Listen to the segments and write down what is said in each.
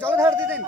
জল ধার দিয়ে দিন।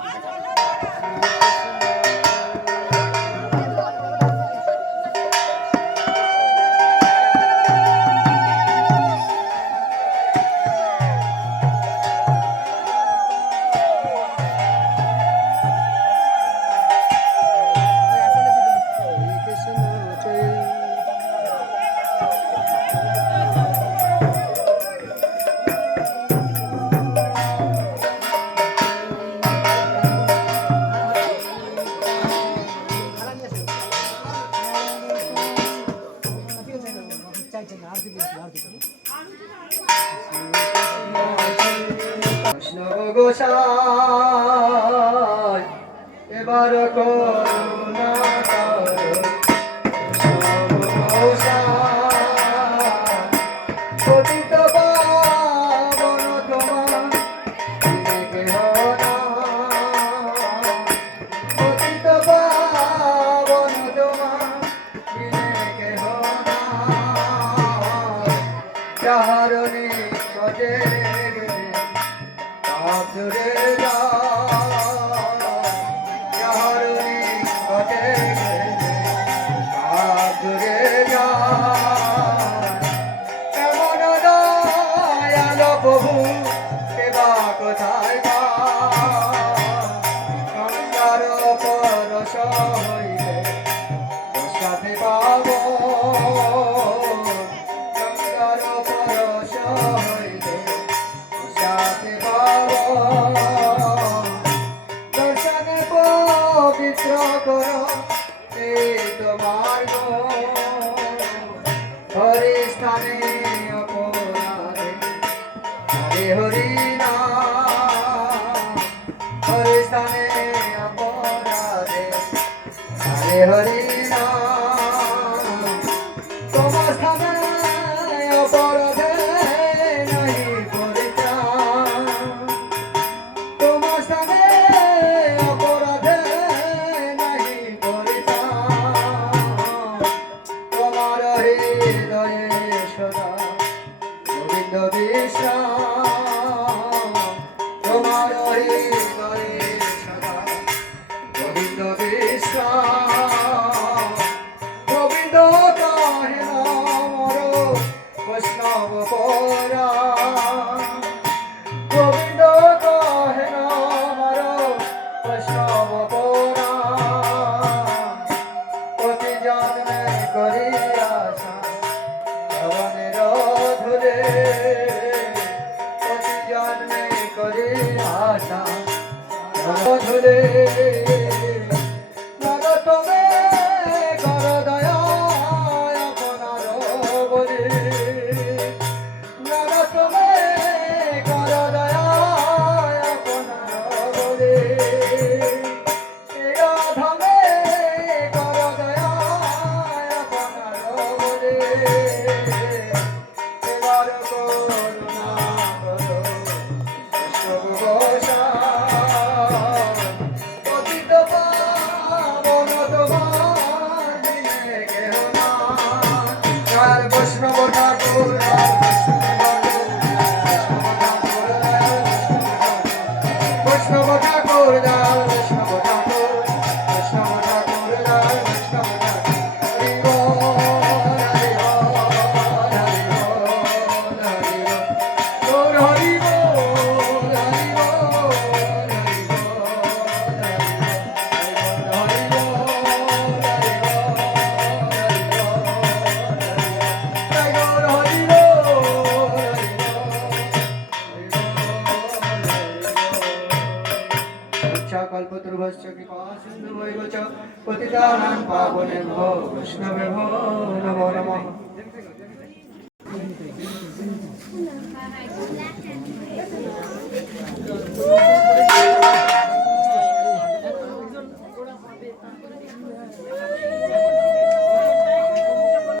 গোসাই এবার করুণা করো পতিত পাবন তোমার কেহ না পতিত পাবন তোমার কেহ না যাহার নিকটে আদরে যা যাহার নিকটে আদরে যা এমন দয়াল প্রভু সেবা কোথায় পা গঙ্গার পরশ হইলে সাথে পাব গঙ্গার পরশ হইলে সাথে পাব দর্শনে পবিত্র করো এই তোমার হরি স্থানে অপরাধে হরে হরি নাম হরি স্থানে অপরাধে হরে হরি নাম তোমার স্থানে অপরাধে নাই পরিত্রাণ তোমার স্থানে অপরাধে নাই পরিত্রাণ তোমার হৃদয়ে সদা গোবিন্দ বিশ্রাম তোমার হৃদয়ে সদা গোবিন্দ বিশ্রাম গোবিন্দ কাহে নামর বৈষ্ণব পরা গোবিন্দ কাহে নামর বৈষ্ণব পরা প্রতি জন্মে করি আশা ভবনের ধুলে প্রতি জন্মে করি আশা ধুলে তুমি কর দয়া আপনার বলে তুমি কর দয়া আপনার বলে ধমে কর দয়া আপনার বলে এবার করুণা করো পতিত পাবন তোমার বৈষ্ণব वाञ्छा कल्पतरुभ्यश्च कृपा सिन्धुभैव च पतितानां पावनेभ्यो वैष्णवेभ्यो नमो नमः।